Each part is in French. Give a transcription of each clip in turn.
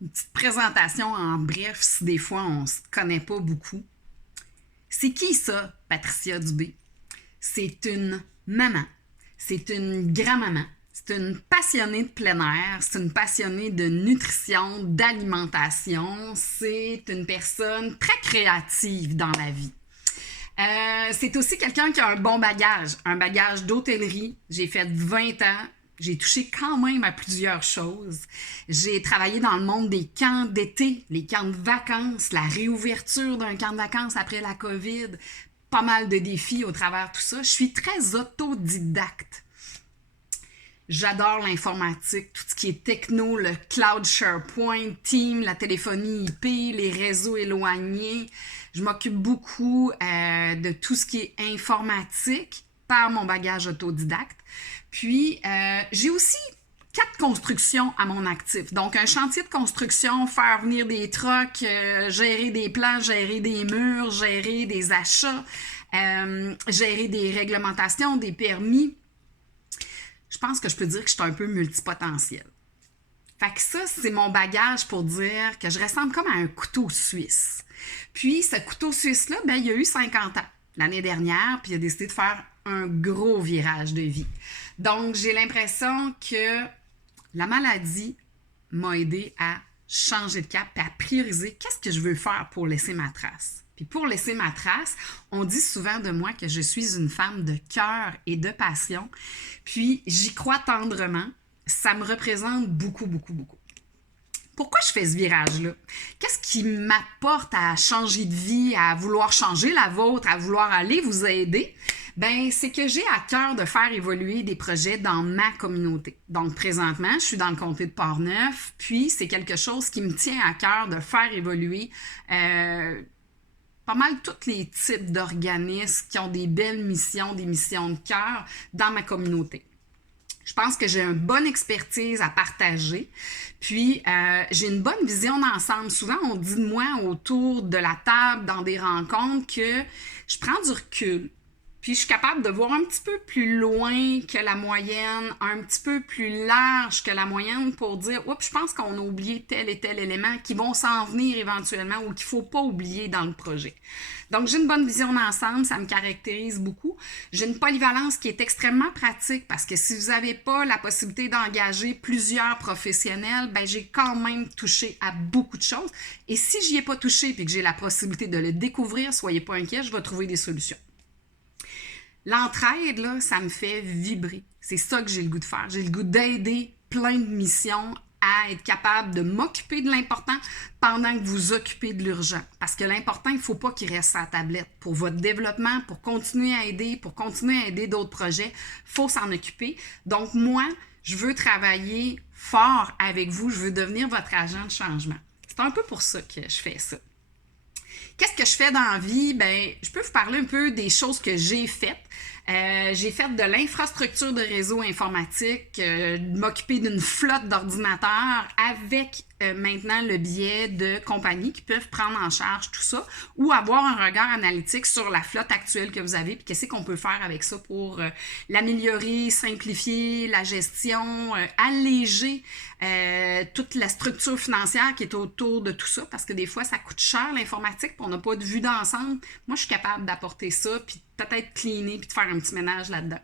Une petite présentation en bref, si des fois on ne se connaît pas beaucoup. C'est qui ça, Patricia Dubé? C'est une maman. C'est une grand-maman. C'est une passionnée de plein air. C'est une passionnée de nutrition, d'alimentation. C'est une personne très créative dans la vie. C'est aussi quelqu'un qui a un bon bagage. Un bagage d'hôtellerie. J'ai fait 20 ans. J'ai touché quand même à plusieurs choses. J'ai travaillé dans le monde des camps d'été, les camps de vacances, la réouverture d'un camp de vacances après la COVID. Pas mal de défis au travers de tout ça. Je suis très autodidacte. J'adore l'informatique, tout ce qui est techno, le cloud, SharePoint, Teams, la téléphonie IP, les réseaux éloignés. Je m'occupe beaucoup de tout ce qui est informatique par mon bagage autodidacte. Puis, j'ai aussi 4 constructions à mon actif. Donc, un chantier de construction, faire venir des trocs, gérer des plans, gérer des murs, gérer des achats, gérer des réglementations, des permis. Je pense que je peux dire que je suis un peu multipotentiel. Fait que ça, c'est mon bagage pour dire que je ressemble comme à un couteau suisse. Puis, ce couteau suisse-là, ben, il a eu 50 ans l'année dernière, puis il a décidé de faire un gros virage de vie. Donc, j'ai l'impression que la maladie m'a aidé à changer de cap et à prioriser qu'est-ce que je veux faire pour laisser ma trace. Puis pour laisser ma trace, on dit souvent de moi que je suis une femme de cœur et de passion. Puis j'y crois tendrement. Ça me représente beaucoup, beaucoup, beaucoup. Pourquoi je fais ce virage-là? Qu'est-ce qui m'apporte à changer de vie, à vouloir changer la vôtre, à vouloir aller vous aider? Ben, c'est que j'ai à cœur de faire évoluer des projets dans ma communauté. Donc, présentement, je suis dans le comté de Portneuf, puis c'est quelque chose qui me tient à cœur de faire évoluer pas mal tous les types d'organismes qui ont des belles missions, des missions de cœur dans ma communauté. Je pense que j'ai une bonne expertise à partager. Puis, j'ai une bonne vision d'ensemble. Souvent, on dit de moi autour de la table, dans des rencontres, que je prends du recul. Puis, je suis capable de voir un petit peu plus loin que la moyenne, un petit peu plus large que la moyenne pour dire, oups, je pense qu'on a oublié tel et tel élément qui vont s'en venir éventuellement ou qu'il ne faut pas oublier dans le projet. Donc, j'ai une bonne vision d'ensemble, ça me caractérise beaucoup. J'ai une polyvalence qui est extrêmement pratique parce que si vous n'avez pas la possibilité d'engager plusieurs professionnels, ben j'ai quand même touché à beaucoup de choses. Et si j'y ai pas touché et que j'ai la possibilité de le découvrir, soyez pas inquiets, je vais trouver des solutions. L'entraide, là, ça me fait vibrer. C'est ça que j'ai le goût de faire. J'ai le goût d'aider plein de missions à être capable de m'occuper de l'important pendant que vous occupez de l'urgent. Parce que l'important, il ne faut pas qu'il reste à la tablette. Pour votre développement, pour continuer à aider d'autres projets, il faut s'en occuper. Donc, moi, je veux travailler fort avec vous. Je veux devenir votre agent de changement. C'est un peu pour ça que je fais ça. Qu'est-ce que je fais dans la vie? Ben, je peux vous parler un peu des choses que j'ai faites. J'ai fait de l'infrastructure de réseau informatique, m'occuper d'une flotte d'ordinateurs avec maintenant le biais de compagnies qui peuvent prendre en charge tout ça ou avoir un regard analytique sur la flotte actuelle que vous avez puis qu'est-ce qu'on peut faire avec ça pour l'améliorer, simplifier la gestion, alléger toute la structure financière qui est autour de tout ça parce que des fois, ça coûte cher l'informatique puis on n'a pas de vue d'ensemble. Moi, je suis capable d'apporter ça puis peut-être cleaner puis de faire un petit ménage là-dedans.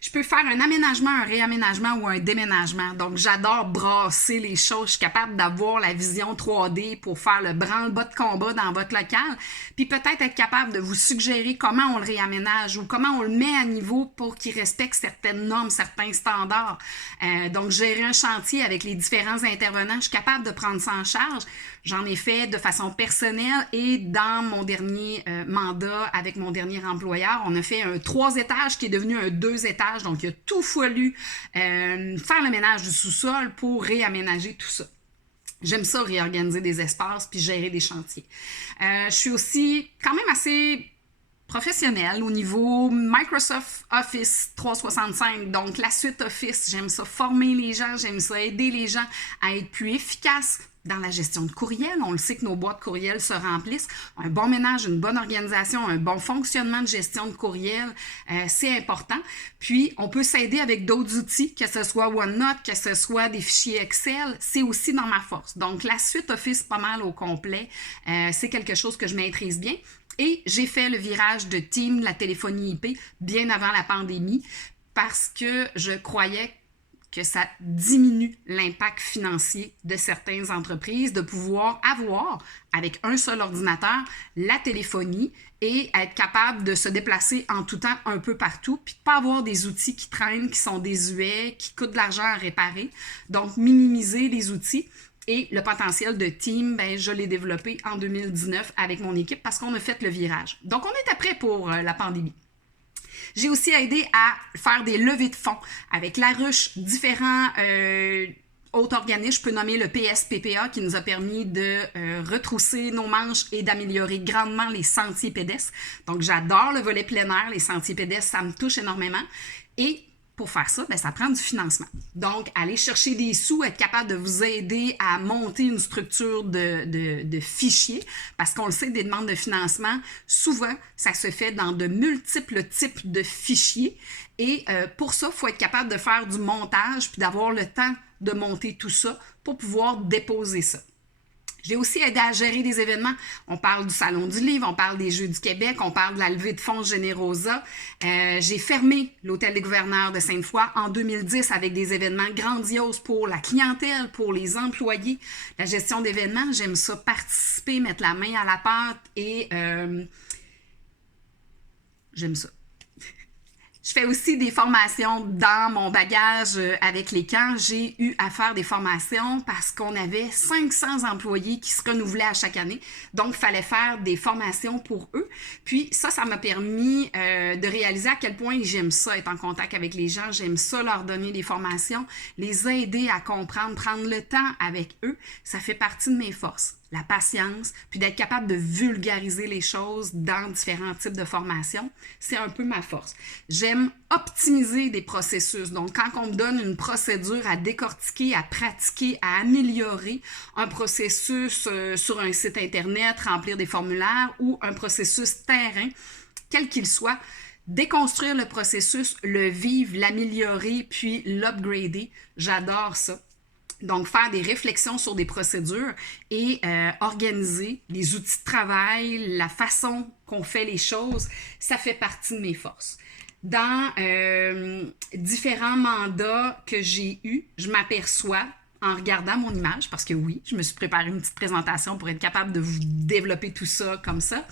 Je peux faire un aménagement, un réaménagement ou un déménagement. Donc, j'adore brasser les choses. Je suis capable d'avoir la vision 3D pour faire le branle-bas de combat dans votre local. Puis peut-être être capable de vous suggérer comment on le réaménage ou comment on le met à niveau pour qu'il respecte certaines normes, certains standards. Donc, gérer un chantier avec les différents intervenants, je suis capable de prendre ça en charge. J'en ai fait de façon personnelle et dans mon dernier mandat avec mon dernier employeur, on a fait un 3 étages qui est devenu un 2 étages. Donc, il a tout fallu faire le ménage du sous-sol pour réaménager tout ça. J'aime ça, réorganiser des espaces puis gérer des chantiers. Je suis aussi quand même assez professionnel au niveau Microsoft Office 365, donc la suite Office. J'aime ça former les gens, j'aime ça aider les gens à être plus efficaces dans la gestion de courriel. On le sait que nos boîtes courriel se remplissent. Un bon ménage, une bonne organisation, un bon fonctionnement de gestion de courriel, c'est important. Puis, on peut s'aider avec d'autres outils, que ce soit OneNote, que ce soit des fichiers Excel. C'est aussi dans ma force. Donc, la suite Office pas mal au complet, c'est quelque chose que je maîtrise bien. Et j'ai fait le virage de Teams, la téléphonie IP, bien avant la pandémie, parce que je croyais que ça diminue l'impact financier de certaines entreprises de pouvoir avoir, avec un seul ordinateur, la téléphonie et être capable de se déplacer en tout temps un peu partout, puis de ne pas avoir des outils qui traînent, qui sont désuets, qui coûtent de l'argent à réparer. Donc, minimiser les outils. Et le potentiel de Teams, ben, je l'ai développé en 2019 avec mon équipe parce qu'on a fait le virage. Donc, on était prêt pour la pandémie. J'ai aussi aidé à faire des levées de fonds avec La Ruche, différents autres organismes. Je peux nommer le PSPPA qui nous a permis de retrousser nos manches et d'améliorer grandement les sentiers pédestres. Donc, j'adore le volet plein air, les sentiers pédestres, ça me touche énormément. Et pour faire ça, ben, ça prend du financement. Donc, aller chercher des sous, être capable de vous aider à monter une structure de fichiers, parce qu'on le sait, des demandes de financement, souvent, ça se fait dans de multiples types de fichiers. Et pour ça, il faut être capable de faire du montage puis d'avoir le temps de monter tout ça pour pouvoir déposer ça. J'ai aussi aidé à gérer des événements. On parle du Salon du Livre, on parle des Jeux du Québec, on parle de la levée de fonds Générosa. J'ai fermé l'Hôtel des Gouverneurs de Sainte-Foy en 2010 avec des événements grandioses pour la clientèle, pour les employés. La gestion d'événements, j'aime ça, participer, mettre la main à la pâte et j'aime ça. Je fais aussi des formations dans mon bagage avec les camps. J'ai eu à faire des formations parce qu'on avait 500 employés qui se renouvelaient à chaque année. Donc, il fallait faire des formations pour eux. Puis ça m'a permis de réaliser à quel point j'aime ça, être en contact avec les gens. J'aime ça, leur donner des formations, les aider à comprendre, prendre le temps avec eux. Ça fait partie de mes forces. La patience, puis d'être capable de vulgariser les choses dans différents types de formations, c'est un peu ma force. J'aime optimiser des processus. Donc, quand on me donne une procédure à décortiquer, à pratiquer, à améliorer un processus sur un site Internet, remplir des formulaires ou un processus terrain, quel qu'il soit, déconstruire le processus, le vivre, l'améliorer, puis l'upgrader, j'adore ça. Donc, faire des réflexions sur des procédures et organiser les outils de travail, la façon qu'on fait les choses, ça fait partie de mes forces. Dans différents mandats que j'ai eus, je m'aperçois en regardant mon image, parce que oui, je me suis préparé une petite présentation pour être capable de vous développer tout ça comme ça.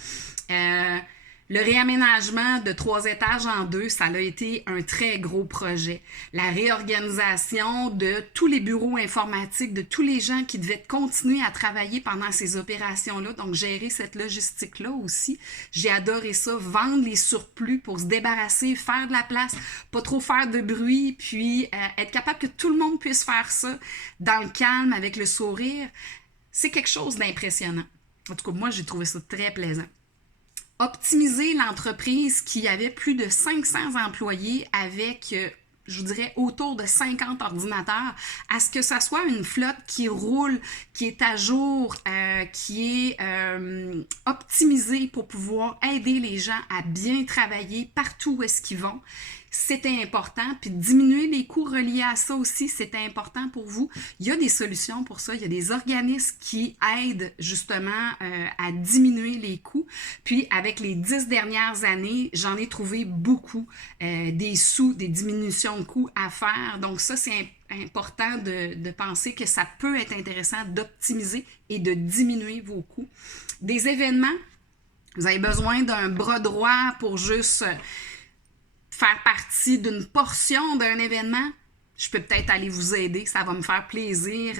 Le réaménagement de 3 étages en 2, ça a été un très gros projet. La réorganisation de tous les bureaux informatiques, de tous les gens qui devaient continuer à travailler pendant ces opérations-là, donc gérer cette logistique-là aussi. J'ai adoré ça, vendre les surplus pour se débarrasser, faire de la place, pas trop faire de bruit, puis être capable que tout le monde puisse faire ça dans le calme, avec le sourire. C'est quelque chose d'impressionnant. En tout cas, moi, j'ai trouvé ça très plaisant. Optimiser l'entreprise qui avait plus de 500 employés avec, je vous dirais, autour de 50 ordinateurs, à ce que ça soit une flotte qui roule, qui est à jour, qui est optimisée pour pouvoir aider les gens à bien travailler partout où est-ce qu'ils vont. C'était important. Puis diminuer les coûts reliés à ça aussi, c'était important pour vous. Il y a des solutions pour ça. Il y a des organismes qui aident justement à diminuer les coûts. Puis avec les 10 dernières années, j'en ai trouvé beaucoup des diminutions de coûts à faire. Donc ça, c'est important de penser que ça peut être intéressant d'optimiser et de diminuer vos coûts. Des événements, vous avez besoin d'un bras droit pour juste faire partie d'une portion d'un événement, je peux peut-être aller vous aider. Ça va me faire plaisir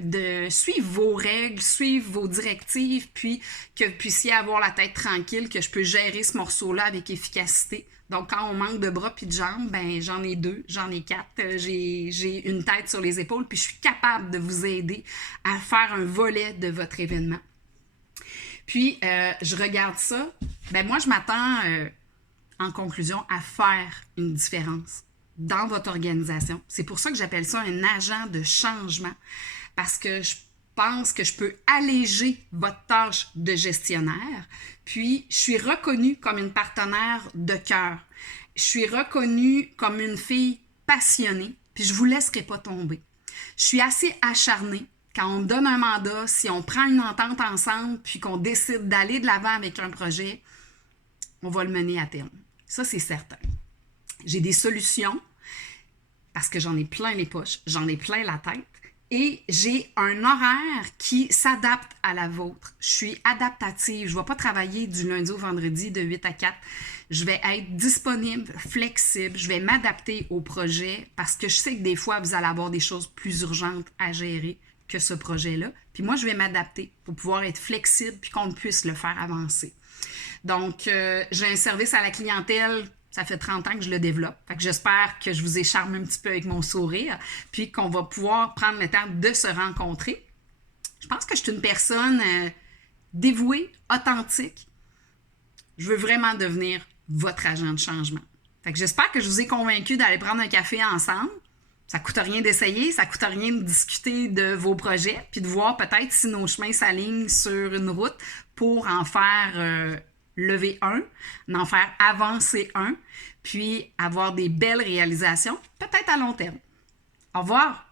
de suivre vos règles, suivre vos directives, puis que vous puissiez avoir la tête tranquille, que je peux gérer ce morceau-là avec efficacité. Donc, quand on manque de bras puis de jambes, ben j'en ai 2, j'en ai 4. J'ai une tête sur les épaules, puis je suis capable de vous aider à faire un volet de votre événement. Puis, je regarde ça. Ben moi, je m'attends, en conclusion, à faire une différence dans votre organisation. C'est pour ça que j'appelle ça un agent de changement. Parce que je pense que je peux alléger votre tâche de gestionnaire. Puis, je suis reconnue comme une partenaire de cœur. Je suis reconnue comme une fille passionnée. Puis, je ne vous laisserai pas tomber. Je suis assez acharnée. Quand on me donne un mandat, si on prend une entente ensemble, puis qu'on décide d'aller de l'avant avec un projet, on va le mener à terme. Ça, c'est certain. J'ai des solutions parce que j'en ai plein les poches, j'en ai plein la tête et j'ai un horaire qui s'adapte à la vôtre. Je suis adaptative. Je ne vais pas travailler du lundi au vendredi de 8 à 4. Je vais être disponible, flexible. Je vais m'adapter au projet parce que je sais que des fois, vous allez avoir des choses plus urgentes à gérer que ce projet-là. Puis moi, je vais m'adapter pour pouvoir être flexible puis qu'on puisse le faire avancer. Donc, j'ai un service à la clientèle. Ça fait 30 ans que je le développe. Fait que j'espère que je vous ai charmé un petit peu avec mon sourire, puis qu'on va pouvoir prendre le temps de se rencontrer. Je pense que je suis une personne dévouée, authentique. Je veux vraiment devenir votre agent de changement. Fait que j'espère que je vous ai convaincu d'aller prendre un café ensemble. Ça ne coûte rien d'essayer, ça ne coûte rien de discuter de vos projets, puis de voir peut-être si nos chemins s'alignent sur une route pour en faire lever un, en faire avancer un, puis avoir des belles réalisations, peut-être à long terme. Au revoir!